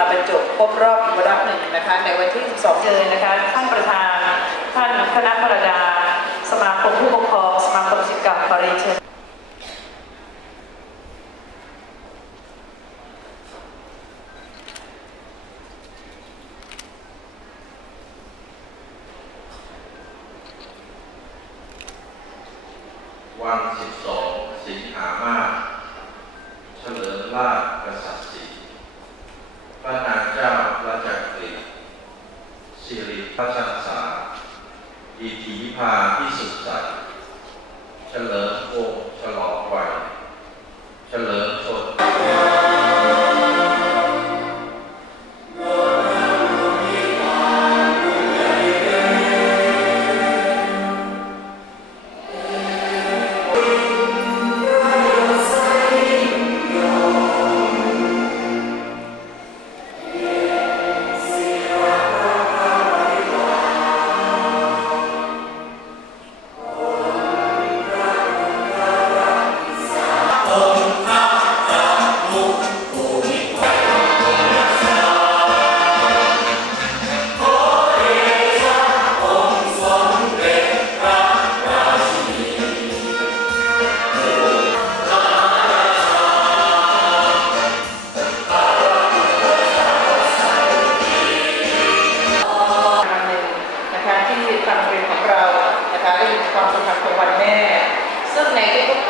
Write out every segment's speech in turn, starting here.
มาบรรจบครบรอบอีกวาระหนึ่งนะคะในวันที่ 12 เดือนนะคะท่านประธาน ท่านคณะพรดา สมาคมผู้ปกครองสมาคมศิษย์เก่าขอเรียนเชิญวัน12สิงหามาสเฉลิมราชกษัตริย์ศรีพระนางเจ้าราชกฤษสิริพระชันษาอิทธิพาพิสุทธิ์สัตย์ เ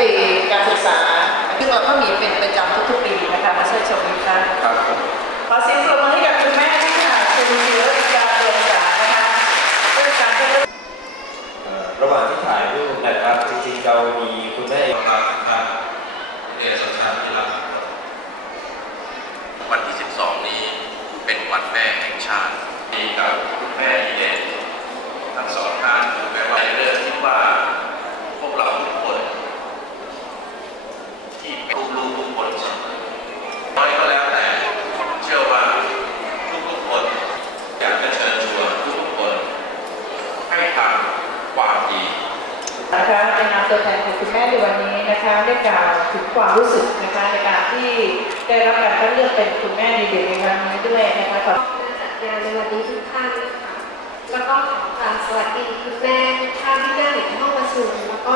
ปีการศึกษา ซึ่งเราก็มีเป็นประจำทุกๆปีนะคะมาเชิญชมอีกครั้งครับผมขอเสียงปรบมือให้กับคุณแม่ด้วยค่ะคุณธีรวิการเรืองสานะคะผู้จัดการเพื่อเอ่อระหว่างที่ถ่ายรูปนะครับจริงๆเรามีคุณแม่ขอบคุณครับเรียนสัญชาติที่รักวันที่ 12 นี้เป็นวันแม่แห่งชาติมีกับคุณแม่ดีเด่นทั้งสองท่านแม้ว่าในเรื่องที่ว่าพวกเราทุกคน ที่เป็นลูกๆทุกคนเสมอน้อยก็แล้วแต่เชื่อว่าทุกๆคน อยากจะเชิญชวนทุกๆคน ให้ทำความดี นะคะในนามตัวแทนของคุณแม่ในวันนี้นะคะได้กล่าวถึง ความรู้สึกนะคะในการที่ได้รับการคัดเลือกเป็นคุณแม่ดีเด่นในครั้งนี้ด้วยนะคะขอมาจัดงานในวันนี้ทุกท่านนะคะแล้วก็ขอกราบสวัสดีคุณแม่ทุกท่านที่นั่งในห้องประชุมแล้วก็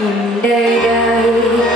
อิ่มใ